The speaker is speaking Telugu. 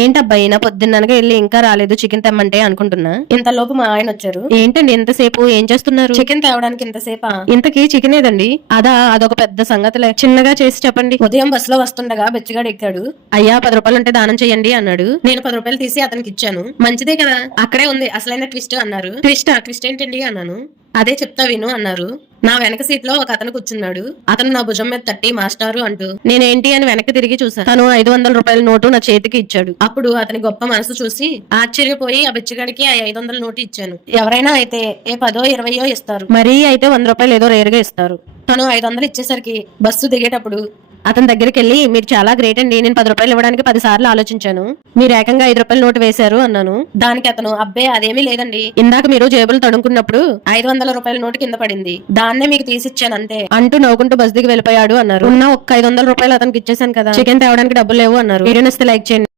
ఏంటబ్బాయి నా పొద్దున్ననగా వెళ్ళి ఇంకా రాలేదు చికెన్ తెమ్మంటే అనుకుంటున్నా. ఇంతలోపు మా ఆయన వచ్చారు. ఏంటండి ఎంతసేపు ఏం చేస్తున్నారు? చికెన్ తేవడానికి ఇంతసేపా? ఇంతకీ చికెన్ ఏదండి? అదొక పెద్ద సంగతిలే, చిన్నగా చేసి చెప్పండి. ఉదయం బస్సులో వస్తుండగా బెచ్చగాడు ఎక్కాడు. అయ్యా 10 రూపాయలు ఉంటే దానం చెయ్యండి అన్నాడు. నేను 10 రూపాయలు తీసి అతనికి ఇచ్చాను. మంచిదే కదా, అక్కడే ఉంది అసలైన ట్విస్ట్ అన్నారు. ట్విస్ట్ ఏంటండి అన్నాను. అదే చెప్తా విను అన్నారు. నా వెనక సీట్ లో ఒక అతను కూర్చున్నాడు. అతను నా భుజం మీద తట్టి మాస్టారు అంటూ నేనేంటి అని వెనక్కి తిరిగి చూసా. తను 500 రూపాయల నోటు నా చేతికి ఇచ్చాడు. అప్పుడు అతని గొప్ప మనసు చూసి ఆశ్చర్యపోయి ఆ బిచ్చగాడికి ఆ 500 నోటు ఇచ్చాను. ఎవరైనా అయితే ఏ 10 20 ఇస్తారు, మరీ అయితే 100 రూపాయలు ఏదో రేరుగా ఇస్తారు. తను 500 ఇచ్చేసరికి బస్సు దిగేటప్పుడు అతని దగ్గరికి వెళ్ళి మీరు చాలా గ్రేట్ అండి, నేను 10 రూపాయలు ఇవ్వడానికి 10 సార్లు ఆలోచించాను, మీరు ఏకంగా 5 రూపాయల నోటు వేశారు అన్నాను. దానికి అతను అబ్బే అదేమీ లేదండి, ఇందాక మీరు జేబులు తడుముకున్నప్పుడు 500 రూపాయల నోటు కింద పడింది, దాన్నే మీకు తీసిచ్చాను అంతే అంటూ నవ్వుకుంటూ బస్ దిగి వెళ్ళిపోయాడు అన్నారు. ఉన్న ఒక్క 500 రూపాయలు అతనికి ఇచ్చేసాను కదా, చికెన్ తేవడానికి డబ్బులు లేవు అన్నారు. వీడియో నచ్చితే లైక్ చేయండి.